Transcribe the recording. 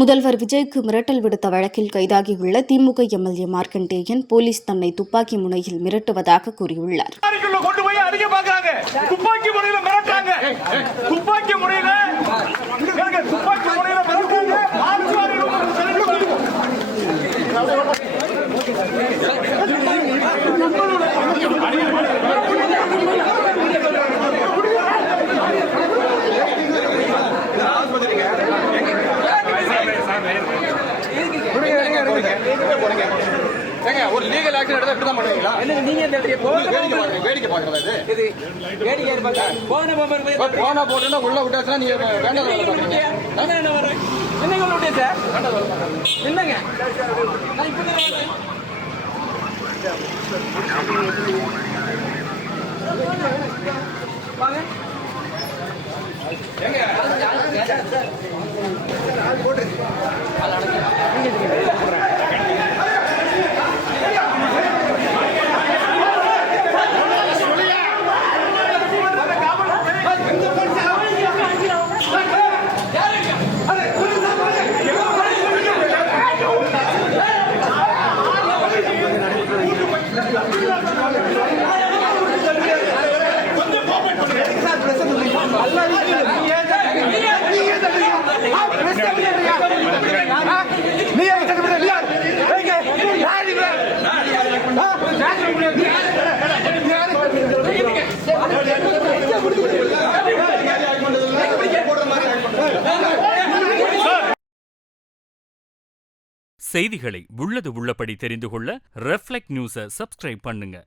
முதல்வர் விஜய்க்கு மிரட்டல் விடுத்த வழக்கில் கைதாகியுள்ள திமுக எம்எல்ஏ மார்க்கண்டேயன் போலீஸ் தன்னை துப்பாக்கி முனையில் மிரட்டுவதாக கூறியுள்ளார். ஒரு லீகல் ஆக்ஷன் எடுத்தா இப்படி தான் பண்ணுவீங்களா? வேடிக்கை பார்க்கறது போனா போட்டுன்னா உள்ள விட்டாச்சுன்னா நீங்க வேண்டாம் என்னங்க உள்ள விட்டேன் சார் என்னங்க வாங்க போட்டு செய்திகளை உள்ளது உள்ளபடி தெரிந்து கொள்ள ரெஃப்ளெக்ட் நியூஸை சப்ஸ்கிரைப் பண்ணுங்க.